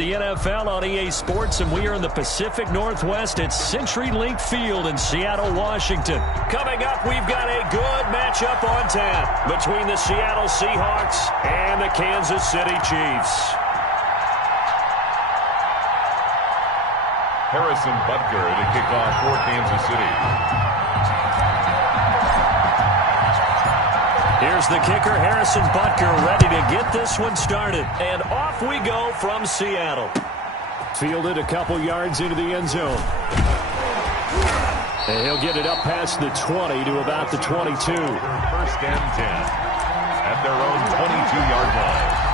the NFL on EA Sports, and we are in the Pacific Northwest at CenturyLink Field in Seattle, Washington. Coming up, we've got a good matchup on tap between the Seattle Seahawks and the Kansas City Chiefs. Harrison Butker to kick off for Kansas City. Here's the kicker, Harrison Butker, ready to get this one started. And off we go from Seattle. Fielded a couple yards into the end zone. And he'll get it up past the 20 to about the 22. First and 10 at their own 22-yard line.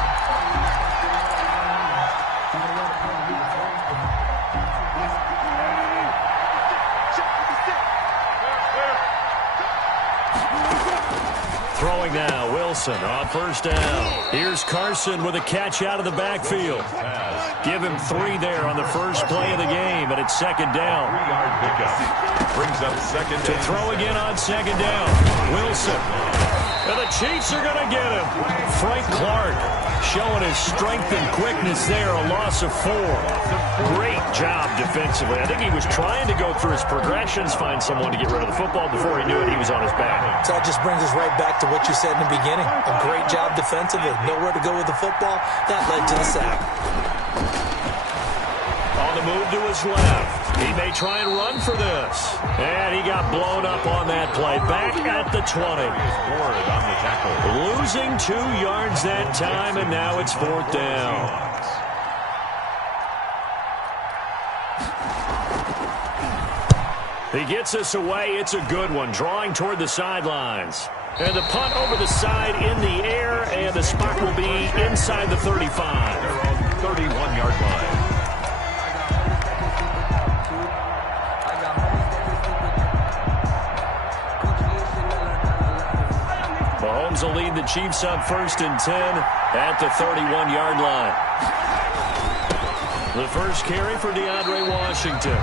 Throwing now, Wilson on first down. Here's Carson with a catch out of the backfield. Give him 3 there on the first play of the game, and it's second down. 3-yard pickup. Brings up second to throw again on second down. Wilson. And the Chiefs are going to get him. Frank Clark showing his strength and quickness there, a loss of 4. Great job defensively. I think he was trying to go through his progressions, find someone to get rid of the football. Before he knew it, he was on his back. So that just brings us right back to what you said in the beginning. A great job defensively. Nowhere to go with the football. That led to the sack. On the move to his left. He may try and run for this. And he got blown up on that play. Back at the 20. Losing 2 yards that time, and now it's 4th down. He gets us away. It's a good one. Drawing toward the sidelines. And the punt over the side in the air, and the spot will be inside the 35. 31-yard line. Mahomes will lead the Chiefs up 1st and 10 at the 31-yard line. The first carry for DeAndre Washington.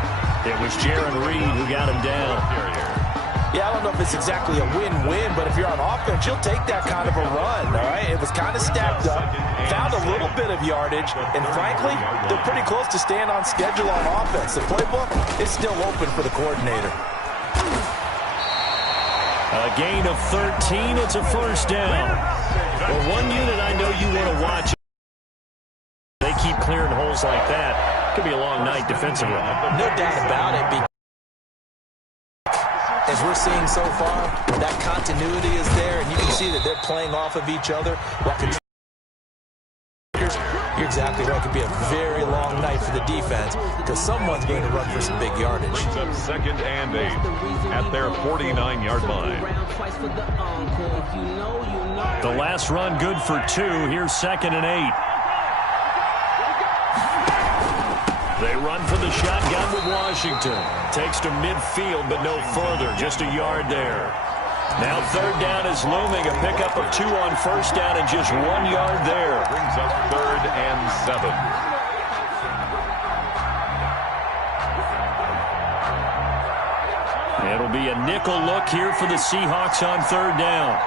It was Jaron Reed who got him down. Yeah, I don't know if it's exactly a win-win, but if you're on offense, you'll take that kind of a run, all right? It was kind of stacked up, found a little bit of yardage, and frankly, they're pretty close to staying on schedule on offense. The playbook is still open for the coordinator. A gain of 13. It's a first down. Well, one unit I know you want to watch. They keep clearing holes like that. Could be a long night defensively. No doubt about it. As we're seeing so far, that continuity is there, and you can see that they're playing off of each other. You're exactly right. It could be a very long night for the defense because someone's going to run for some big yardage. Brings up 2nd and 8 at their 49-yard line. The last run good for 2. Here's 2nd and 8. They run for the shotgun with Washington. Takes to midfield, but no further. Just a yard there. Now 3rd down is looming. A pickup of 2 on first down and just 1 yard there. Brings up 3rd and 7. It'll be a nickel look here for the Seahawks on 3rd down.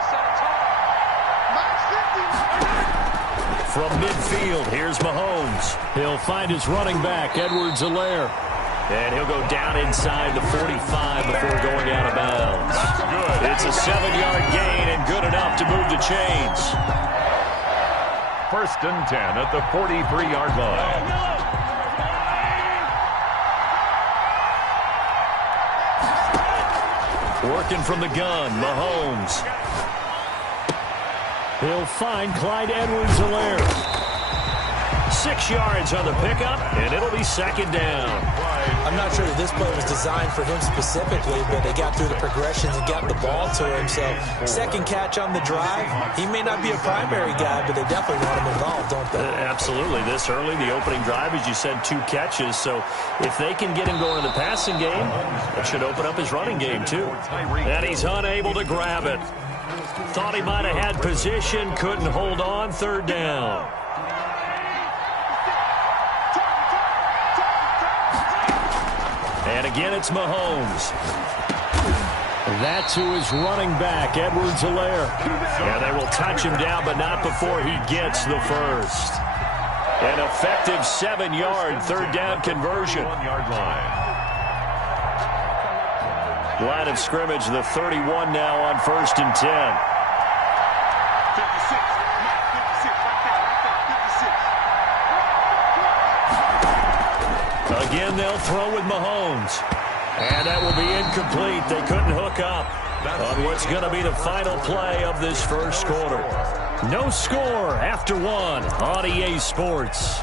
From midfield, here's Mahomes. He'll find his running back, Edwards-Helaire. And he'll go down inside the 45 before going out of bounds. It's a 7-yard gain and good enough to move the chains. 1st and 10 at the 43-yard line. Working from the gun, Mahomes. He'll find Clyde Edwards-Helaire. 6 yards on the pickup, and it'll be 2nd down. I'm not sure that this play was designed for him specifically, but they got through the progressions and got the ball to him. So, 2nd catch on the drive. He may not be a primary guy, but they definitely want him involved, don't they? Absolutely. This early, the opening drive, as you said, 2 catches. So, if they can get him going in the passing game, that should open up his running game, too. And he's unable to grab it. Thought he might have had position, couldn't hold on. 3rd down. And again, it's Mahomes. That's who is running back, Edwards-Helaire. Yeah, they will touch him down, but not before he gets the first. And a effective 7-yard third down conversion. 1-yard line. Line of scrimmage, the 31 now on 1st and 10. Again, they'll throw with Mahomes. And that will be incomplete. They couldn't hook up on what's going to be the final play of this first quarter. No score after 1 on EA Sports.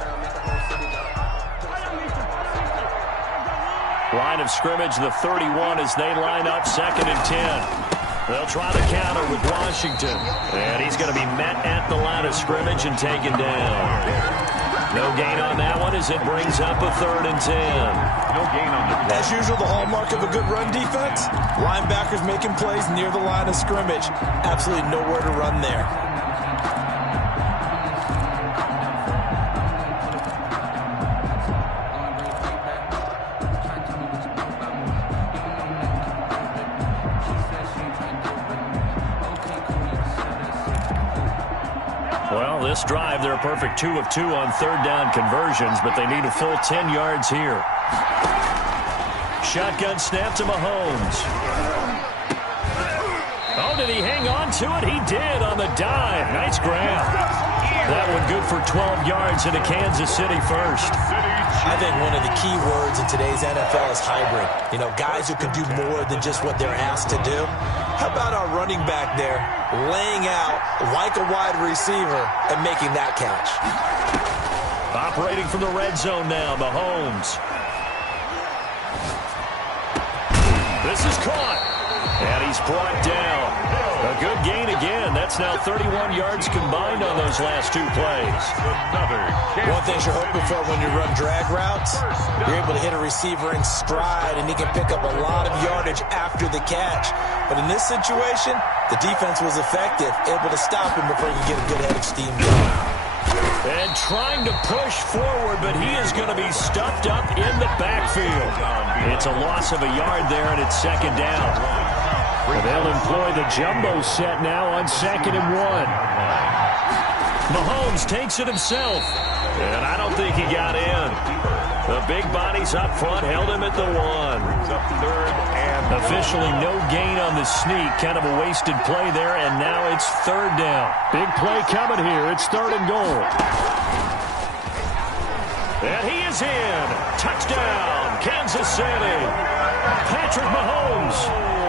Line of scrimmage, the 31 as they line up 2nd and 10. They'll try the counter with Washington. And he's going to be met at the line of scrimmage and taken down. No gain on that one as it brings up a 3rd and 10. No gain on the play. As usual, the hallmark of a good run defense, linebackers making plays near the line of scrimmage. Absolutely nowhere to run there. Well, this drive, they're a perfect 2 of 2 on third down conversions, but they need a full 10 yards here. Shotgun snap to Mahomes. Oh, did he hang on to it? He did on the dive. Nice grab. That one good for 12 yards into Kansas City first. I think one of the key words in today's NFL is hybrid. You know, guys who can do more than just what they're asked to do. How about our running back there laying out like a wide receiver and making that catch? Operating from the red zone now, Mahomes. This is caught. And he's brought down. A good gain again. That's now 31 yards combined on those last 2 plays. One thing you're hoping for when you run drag routes, you're able to hit a receiver in stride, and he can pick up a lot of yardage after the catch. But in this situation, the defense was effective, able to stop him before he could get a good head of steam going. And trying to push forward, but he is going to be stuffed up in the backfield. It's a loss of a yard there, and it's 2nd down. They'll employ the jumbo set now on 2nd and 1. Mahomes takes it himself, and I don't think he got in. The big bodies up front held him at the 1. Officially no gain on the sneak. Kind of a wasted play there, and now it's 3rd down. Big play coming here. It's 3rd and goal. And he is in. Touchdown, Kansas City. Patrick Mahomes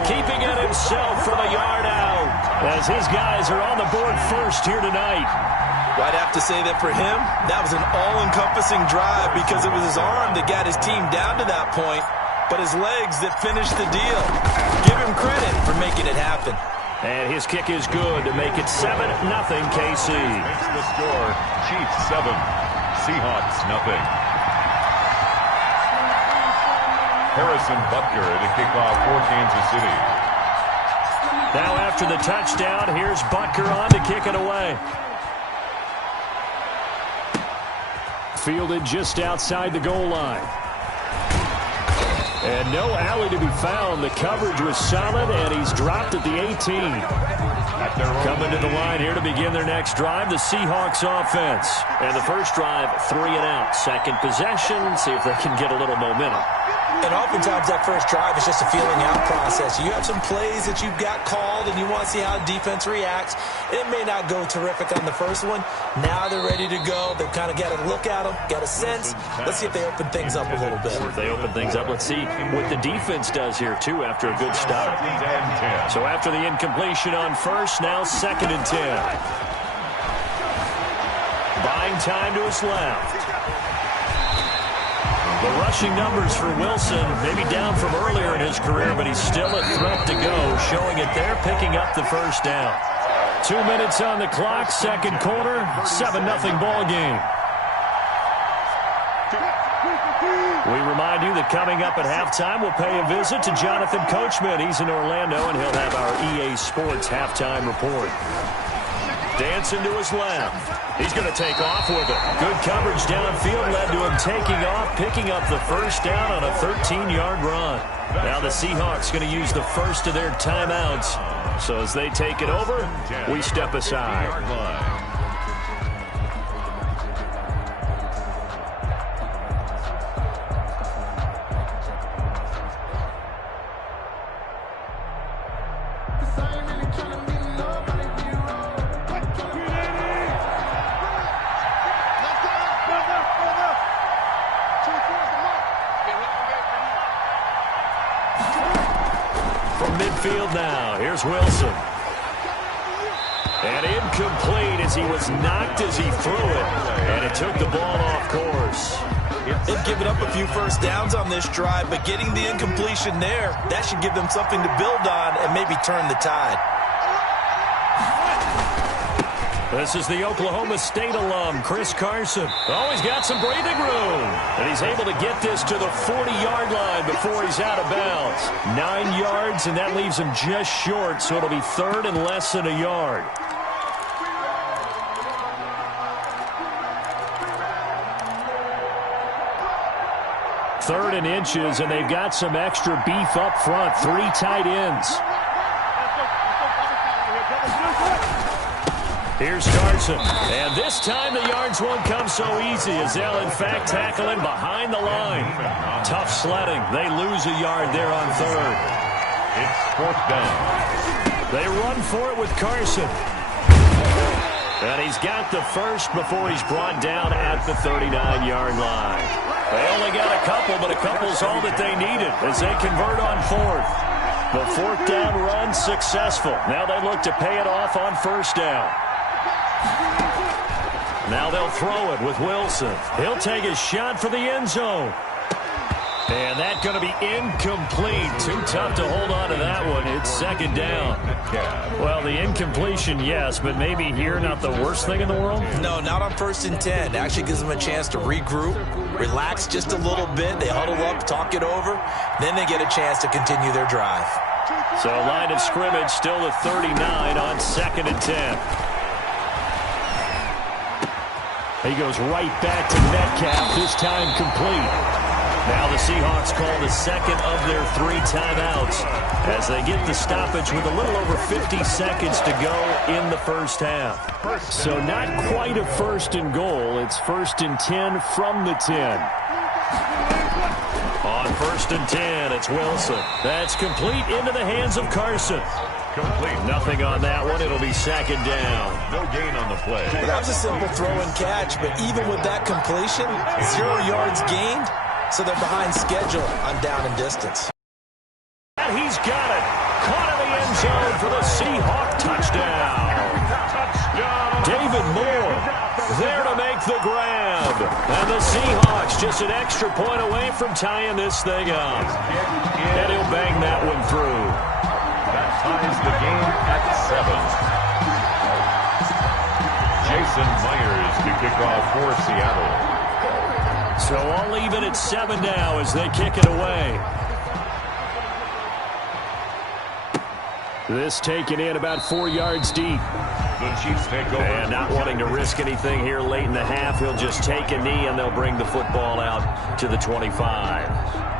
keeping it himself from a yard out as his guys are on the board first here tonight. Well, I'd have to say that for him, that was an all-encompassing drive because it was his arm that got his team down to that point, but his legs that finished the deal. Give him credit for making it happen. And his kick is good to make it 7-0 KC. Makes the score Chiefs 7, Seahawks 0. Harrison Butker to kick off for Kansas City. Now after the touchdown, here's Butker on to kick it away. Fielded just outside the goal line. And no alley to be found. The coverage was solid, and he's dropped at the 18. Coming to the line here to begin their next drive, the Seahawks offense. And the first drive, 3 and out. Second possession, see if they can get a little momentum. And oftentimes that first drive is just a feeling out process. You have some plays that you've got called and you want to see how the defense reacts. It may not go terrific on the first one. Now they're ready to go. They've kind of got a look at them, got a sense. Let's see if they open things up a little bit. If they open things up, let's see what the defense does here, too, after a good start. So after the incompletion on first, now 2nd and 10. Buying time to his left. The rushing numbers for Wilson, maybe down from earlier in his career, but he's still a threat to go, showing it there, picking up the first down. 2 minutes on the clock, second quarter, 7-0 ball game. We remind you that coming up at halftime, we'll pay a visit to Jonathan Coachman. He's in Orlando, and he'll have our EA Sports halftime report. Dancing to his left. He's going to take off with it. Good coverage downfield led to him taking off, picking up the first down on a 13-yard run. Now the Seahawks going to use the first of their timeouts. So as they take it over, we step aside. field now. Here's Wilson. And incomplete as he was knocked as he threw it. And it took the ball off course. They've given up a few first downs on this drive, but getting the incompletion there, that should give them something to build on and maybe turn the tide. This is the Oklahoma State alum, Chris Carson. Oh, he's got some breathing room. And he's able to get this to the 40-yard line before he's out of bounds. 9 yards, and that leaves him just short, so it'll be third and less than a yard. Third and inches, and they've got some extra beef up front. 3 tight ends. Here's Carson. And this time the yards won't come so easy as they'll, in fact, tackle him behind the line. Tough sledding. They lose a yard there on third. It's fourth down. They run for it with Carson. And he's got the first before he's brought down at the 39-yard line. They only got a couple, but a couple's all that they needed as they convert on fourth. The fourth down run successful. Now they look to pay it off on first down. Now they'll throw it with Wilson. He'll take a shot for the end zone. And that's going to be incomplete. Too tough to hold on to that one. It's second down. Well, the incompletion, yes, but maybe here not the worst thing in the world? No, not on 1st and 10. It actually gives them a chance to regroup, relax just a little bit. They huddle up, talk it over. Then they get a chance to continue their drive. So line of scrimmage still at 39 on 2nd and 10. He goes right back to Metcalf, this time complete. Now the Seahawks call the second of their 3 timeouts as they get the stoppage with a little over 50 seconds to go in the first half. So not quite a first and goal. It's 1st and 10 from the 10. On 1st and 10, it's Wilson. That's complete into the hands of Carson. Complete. Nothing on that one. It'll be second down. No gain on the play. Well, that was a simple throw and catch, but even with that completion, 0 yards gained, so they're behind schedule on down and distance. And he's got it. Caught in the end zone for the Seahawk touchdown. David Moore there to make the grab. And the Seahawks just an extra point away from tying this thing up. And he'll bang that one through. That ties the game at 7. Jason Myers to kick off for Seattle. So all even at 7 now as they kick it away. This taken in about 4 yards deep. The Chiefs take over. And not wanting to risk anything here late in the half, he'll just take a knee and they'll bring the football out to the 25.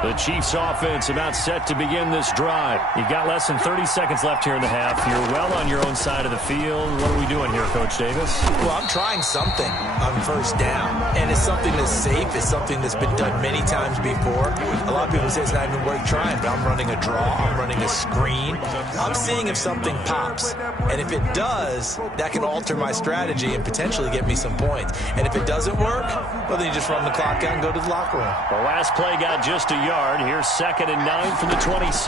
The Chiefs offense about set to begin this drive. You've got less than 30 seconds left here in the half. You're well on your own side of the field. What are we doing here, Coach Davis? Well, I'm trying something on first down, and it's something that's safe. It's something that's been done many times before. A lot of people say it's not even worth trying, but I'm running a draw. I'm running a screen. I'm seeing if something pops, and if it does, that can alter my strategy and potentially get me some points. And if it doesn't work, well, then you just run the clock out and go to the locker room. The last play got just a yard. Here's 2nd and 9 from the 26.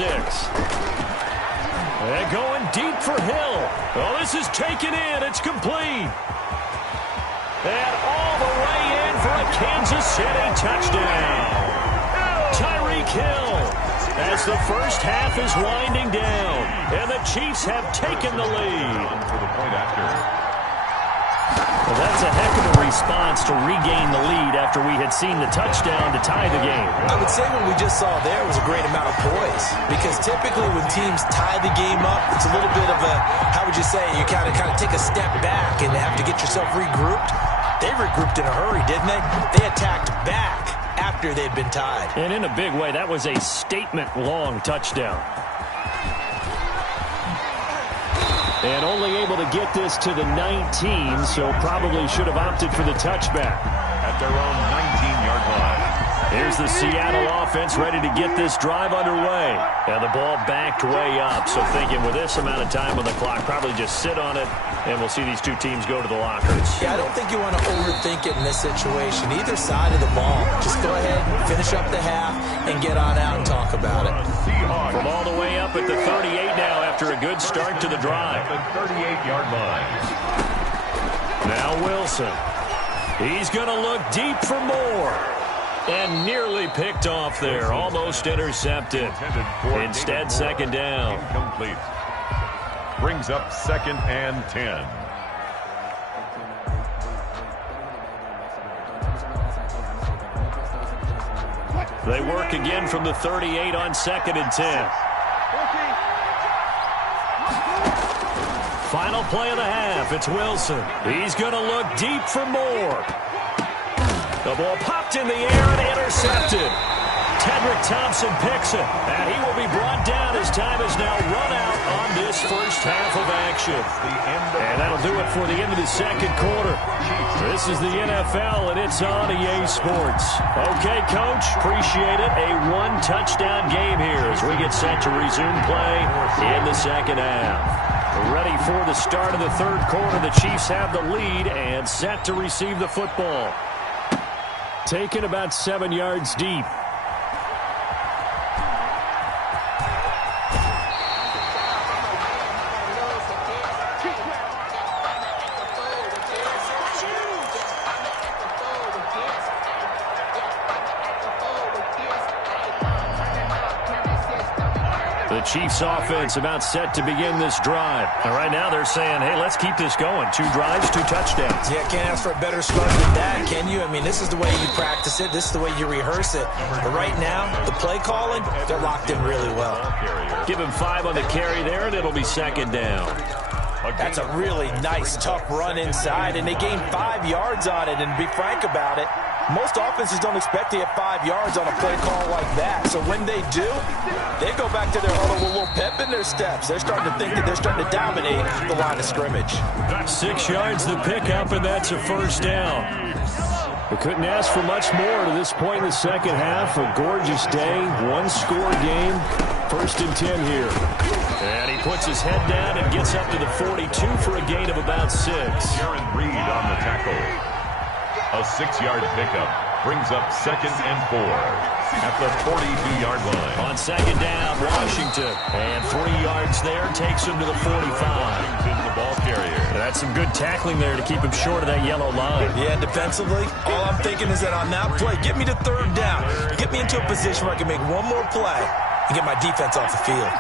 They're going deep for Hill. Oh, this is taken in. It's complete. And all the way in for a Kansas City touchdown. Tyreek Hill as the first half is winding down. And the Chiefs have taken the lead. For the point after. Well, that's a heck of a response to regain the lead after we had seen the touchdown to tie the game. I would say what we just saw there was a great amount of poise, because typically when teams tie the game up, it's a little bit of a, how would you say, you kind of take a step back and have to get yourself regrouped. They regrouped in a hurry, didn't they? They attacked back after they'd been tied. And in a big way, that was a statement-long touchdown. And only able to get this to the 19, so probably should have opted for the touchback. At their own 19-yard line. Here's the Seattle offense ready to get this drive underway. And the ball backed way up. So thinking with this amount of time on the clock, probably just sit on it, and we'll see these two teams go to the lockers. Yeah, I don't think you want to overthink it in this situation. Either side of the ball. Just go ahead, finish up the half, and get on out and talk about it. From all the way up at the 38 now after a good start to the drive. At the 38-yard line. Now Wilson. He's going to look deep for more. And nearly picked off there. Almost intercepted. Instead, second down. Incomplete. Brings up 2nd and 10. They work again from the 38 on 2nd and 10. Final play of the half. It's Wilson. He's going to look deep for more. The ball popped in the air and intercepted. Tedrick Thompson picks it, and he will be brought down as time is now run out on this first half of action. And that'll do it for the end of the second quarter. This is the NFL, and it's on EA Sports. Okay, Coach, appreciate it. A one-touchdown game here as we get set to resume play in the second half. Ready for the start of the third quarter. The Chiefs have the lead and set to receive the football. Taken about 7 yards deep. The Chiefs offense about set to begin this drive. And right now they're saying, hey, let's keep this going. 2 drives, 2 touchdowns. Yeah, can't ask for a better start than that, can you? I mean, this is the way you practice it. This is the way you rehearse it. But right now, the play calling, they're locked in really well. Give him 5 on the carry there, and it'll be second down. That's a really nice, tough run inside, and they gained 5 yards on it. And to be frank about it, most offenses don't expect to get 5 yards on a play call like that. So when they do, they go back to their huddle with a little pep in their steps. They're starting to think that they're starting to dominate the line of scrimmage. 6 yards the pickup, and that's a first down. We couldn't ask for much more to this point in the second half. A gorgeous day, one-score game. 1st and 10 here. And he puts his head down and gets up to the 42 for a gain of about 6. Aaron Reed on the tackle. A 6-yard pickup brings up 2nd and 4 at the 42-yard line. On second down, Washington. And 3 yards there takes him to the 45. In the ball carrier. That's some good tackling there to keep him short of that yellow line. Yeah, defensively, all I'm thinking is that on that play, get me to 3rd down. Get me into a position where I can make one more play and get my defense off the field.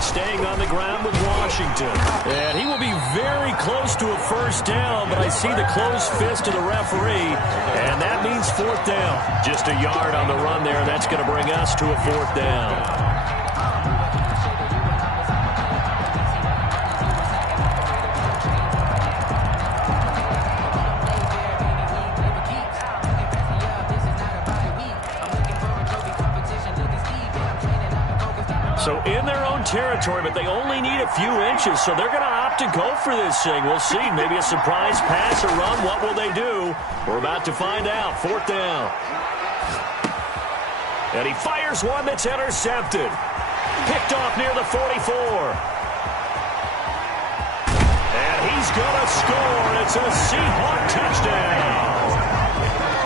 Staying on the ground with Washington. And he will be very close to a first down, but I see the closed fist of the referee, and that means 4th down. Just a yard on the run there. That's going to bring us to a 4th down. So in their own territory, but they only need a few inches, so they're going to opt to go for this thing. We'll see. Maybe a surprise pass or run. What will they do? We're about to find out. 4th down. And he fires one that's intercepted. Picked off near the 44. And he's going to score. It's a Seahawk touchdown.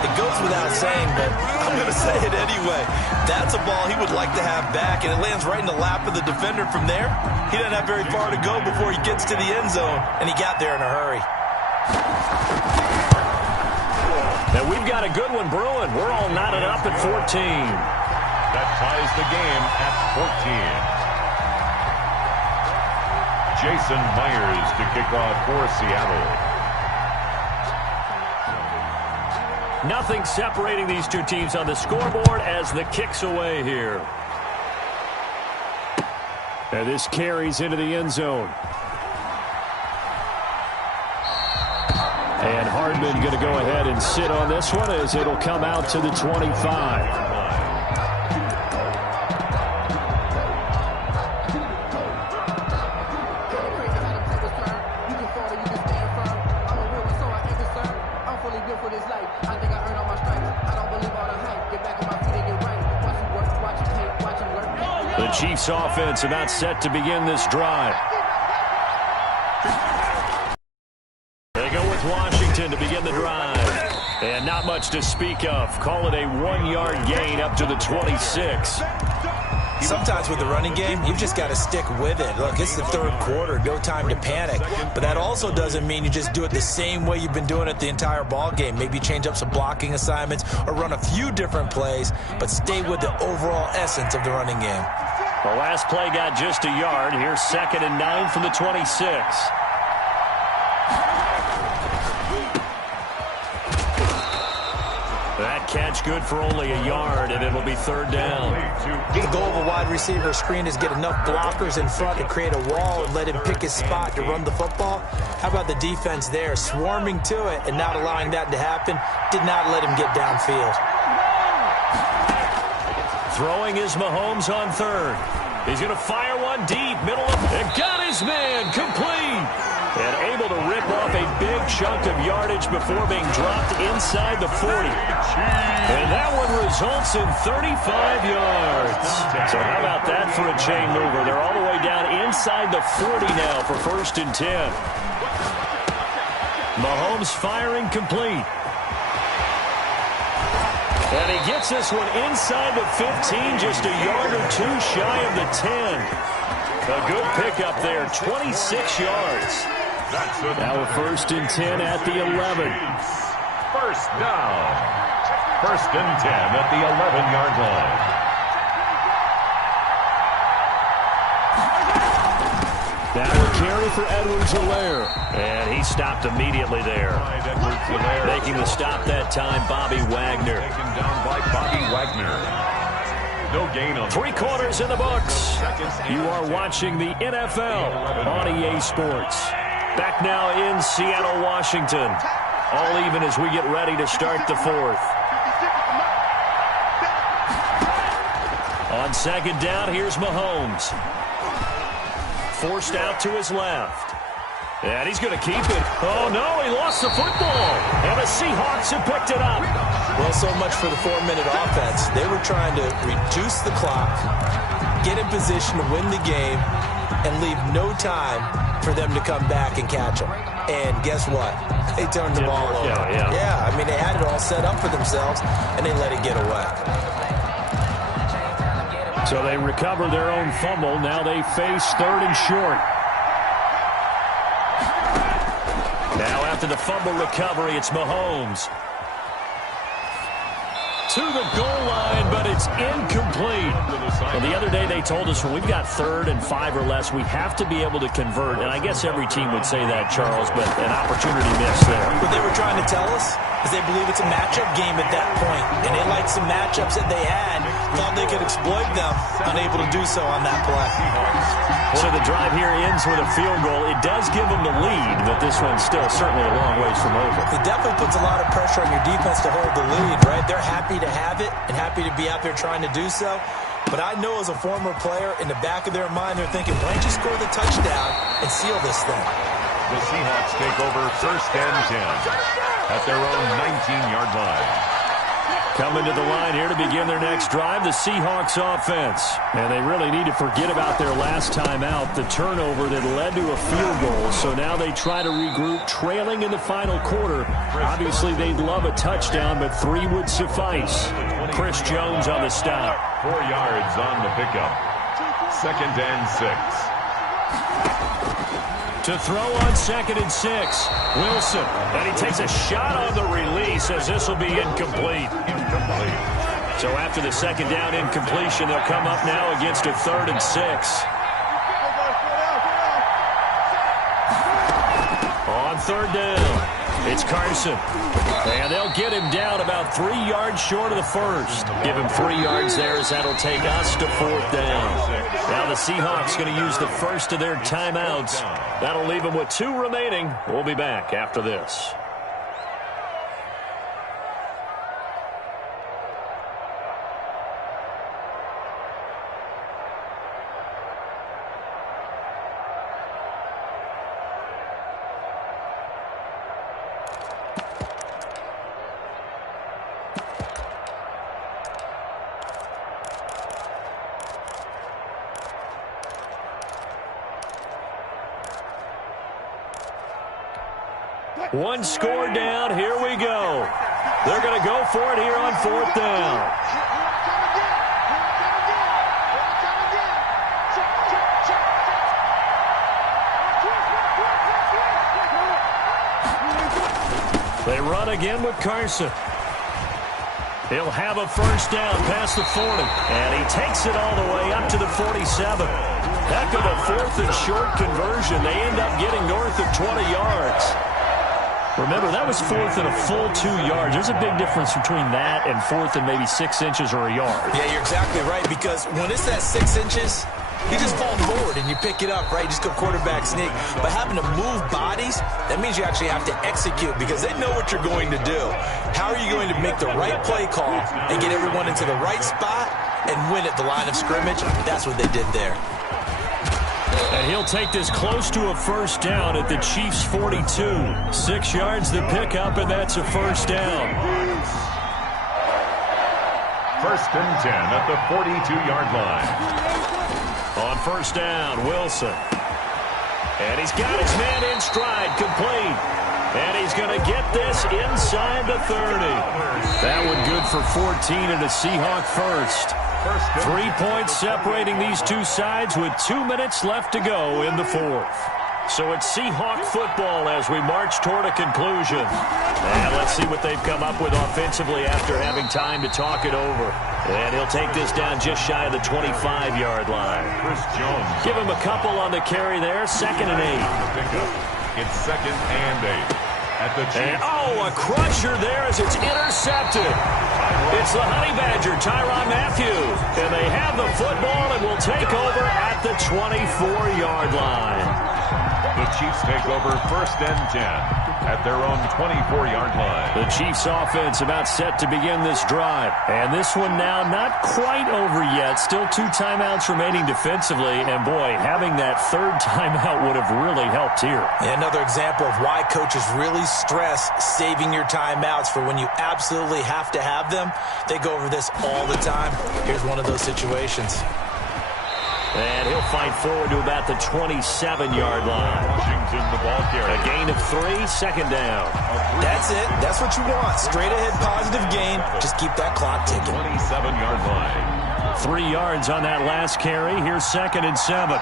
It goes without saying, but I'm going to say it anyway. That's a ball he would like to have back, and it lands right in the lap of the defender from there. He doesn't have very far to go before he gets to the end zone, and he got there in a hurry. Now we've got a good one brewing. We're all knotted up at 14. That ties the game at 14. Jason Myers to kick off for Seattle. Nothing separating these two teams on the scoreboard as the kick's away here. And this carries into the end zone. And Hardman going to go ahead and sit on this one as it'll come out to the 25. Chiefs offense about set to begin this drive. They go with Washington to begin the drive. And not much to speak of. Call it a 1-yard gain up to the 26. Sometimes with the running game, you've just got to stick with it. Look, it's the third quarter, no time to panic. But that also doesn't mean you just do it the same way you've been doing it the entire ball game. Maybe change up some blocking assignments or run a few different plays, but stay with the overall essence of the running game. The last play got just a yard. Here's 2nd and 9 from the 26. That catch good for only a yard, and it'll be 3rd down. The goal of a wide receiver screen is get enough blockers in front to create a wall and let him pick his spot to run the football. How about the defense there, swarming to it and not allowing that to happen? Did not let him get downfield. Throwing is Mahomes on 3rd. He's going to fire one deep, middle of it. Got his man, complete. And able to rip off a big chunk of yardage before being dropped inside the 40. And that one results in 35 yards. So how about that for a chain mover? They're all the way down inside the 40 now for 1st and 10. Mahomes firing complete. And he gets this one inside the 15, just a yard or two shy of the 10. A good pickup there, 26 yards. Now a 1st and 10 at the 11. First down. 1st and 10 at the 11-yard line. Now a carry for Edwards-Helaire. And he stopped immediately there. Making the stop that time, Bobby Wagner. Taken down by Bobby Wagner. No gain on 3 quarters in the books. You are watching the NFL on EA Sports. Back now in Seattle, Washington. All even as we get ready to start the 4th. On 2nd down, here's Mahomes. Forced out to his left. And he's going to keep it. Oh, no, he lost the football. And the Seahawks have picked it up. Well, so much for the 4-minute offense. They were trying to reduce the clock, get in position to win the game, and leave no time for them to come back and catch them. And guess what? They turned the ball over. Yeah, I mean, they had it all set up for themselves, and they let it get away. So they recover their own fumble. Now they face 3rd and short. Now after the fumble recovery, it's Mahomes. To the goal line, but it's incomplete. Well, the other day they told us when we've got 3rd and 5 or less, we have to be able to convert. And I guess every team would say that, Charles, but an opportunity missed there. What they were trying to tell us is they believe it's a matchup game at that point. And they liked some matchups that they had, thought they could exploit them, unable to do so on that play. So the drive here ends with a field goal. It does give them the lead, but this one's still certainly a long ways from over. It definitely puts a lot of pressure on your defense to hold the lead, right? They're happy to have it and happy to be out there trying to do so. But I know as a former player, in the back of their mind, they're thinking, why don't you score the touchdown and seal this thing? The Seahawks take over 1st and 10 at their own 19-yard line. Coming to the line here to begin their next drive, the Seahawks offense. And they really need to forget about their last time out, the turnover that led to a field goal. So now they try to regroup, trailing in the final quarter. Obviously, they'd love a touchdown, but 3 would suffice. Chris Jones on the stop. 4 yards on the pickup. 2nd and 6. To throw on 2nd and 6. Wilson. And he takes a shot on the release as this will be incomplete. So after the 2nd down incompletion, they'll come up now against a 3rd and 6. On 3rd down, it's Carson. And they'll get him down about 3 yards short of the 1st. Give him 3 yards there as that'll take us to 4th down. Now the Seahawks going to use the first of their timeouts. That'll leave them with 2 remaining. We'll be back after this. One score down. Here we go. They're going to go for it here on 4th down. They run again with Carson. He'll have a first down past the 40. And he takes it all the way up to the 47. Heck of a 4th and short conversion. They end up getting north of 20 yards. Remember, that was 4th and a full 2 yards. There's a big difference between that and 4th and maybe 6 inches or a yard. Yeah, you're exactly right, because when it's that 6 inches, you just fall forward and you pick it up, right? You just go quarterback sneak. But having to move bodies, that means you actually have to execute because they know what you're going to do. How are you going to make the right play call and get everyone into the right spot and win at the line of scrimmage? That's what they did there. And he'll take this close to a first down at the Chiefs' 42. 6 yards the pickup, and that's a first down. 1st and 10 at the 42-yard line. On first down, Wilson. And he's got his man in stride, complete. And he's going to get this inside the 30. That one good for 14 and a Seahawk first. 3 points separating these two sides with 2 minutes left to go in the 4th. So it's Seahawk football as we march toward a conclusion. And let's see what they've come up with offensively after having time to talk it over. And he'll take this down just shy of the 25-yard line. Chris Jones. Give him a couple on the carry there. 2nd and 8. It's 2nd and 8. At the and, a crusher there as it's intercepted. It's the Honey Badger, Tyrann Mathieu. And they have the football and will take over at the 24-yard line. The Chiefs take over 1st and 10 at their own 24-yard line. The Chiefs offense about set to begin this drive. And this one now not quite over yet. Still 2 timeouts remaining defensively. And boy, having that 3rd timeout would have really helped here. And another example of why coaches really stress saving your timeouts for when you absolutely have to have them. They go over this all the time. Here's one of those situations. And he'll fight forward to about the 27-yard line. Washington, the ball carrier. A gain of 3, 2nd down. That's it. That's what you want. Straight ahead positive gain. Just keep that clock ticking. 27-yard line. 3 yards on that last carry. Here's 2nd and 7.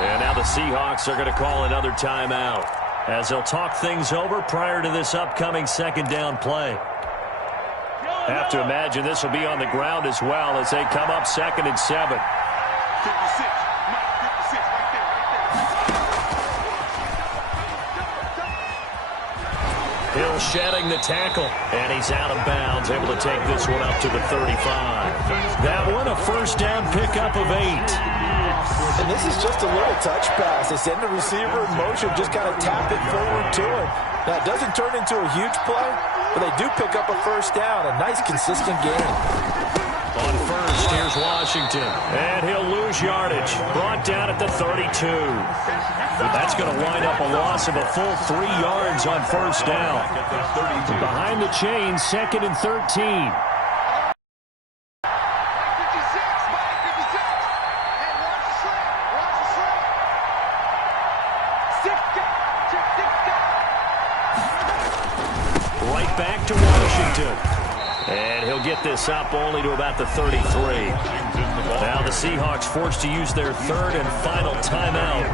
And now the Seahawks are going to call another timeout as they'll talk things over prior to this upcoming 2nd down play. Have to imagine this will be on the ground as well as they come up 2nd and 7. 56, Hill shedding the tackle, and he's out of bounds, able to take this one up to the 35. That one a first down pickup of 8. And this is just a little touch pass. They send the receiver in motion, just kind of tap it forward to him. Now, it doesn't turn into a huge play, but they do pick up a first down. A nice, consistent gain. On first, here's Washington. And he'll lose yardage. Brought down at the 32. That's going to wind up a loss of a full 3 yards on first down. Behind the chains, 2nd and 13. Right back to Washington. And he'll get this up only to about the 33. Now the Seahawks forced to use their 3rd and final timeout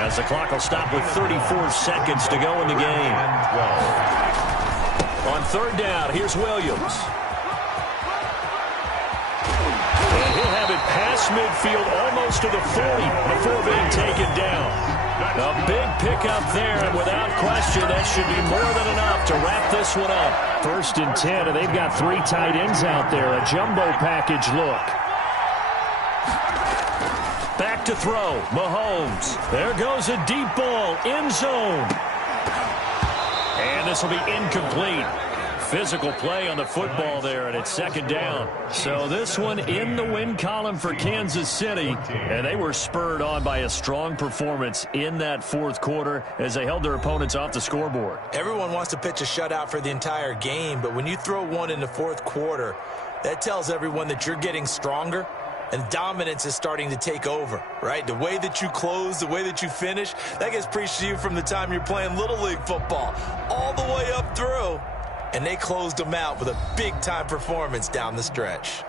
as the clock will stop with 34 seconds to go in the game. On 3rd down, here's Williams. And he'll have it past midfield almost to the 40 before being taken down. A big pickup there, and without question, that should be more than enough to wrap this one up. 1st and 10, and they've got 3 tight ends out there. A jumbo package look. Back to throw. Mahomes. There goes a deep ball. End zone. And this will be incomplete. Physical play on the football there, and it's second down. So this one in the win column for Kansas City, and they were spurred on by a strong performance in that fourth quarter as they held their opponents off the scoreboard. Everyone wants to pitch a shutout for the entire game, but when you throw one in the fourth quarter, that tells everyone that you're getting stronger and dominance is starting to take over, right? The way that you close, the way that you finish, that gets preached to you from the time you're playing Little League football all the way up through. And they closed them out with a big-time performance down the stretch.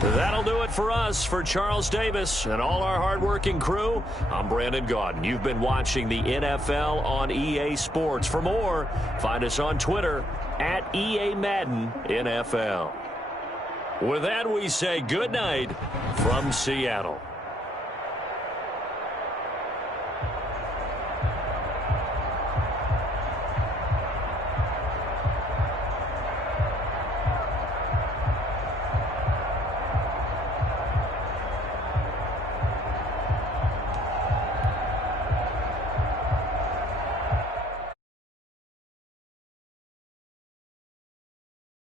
That'll do it for us. For Charles Davis and all our hardworking crew, I'm Brandon Gaudin. You've been watching the NFL on EA Sports. For more, find us on Twitter at EA Madden NFL. With that, we say good night from Seattle.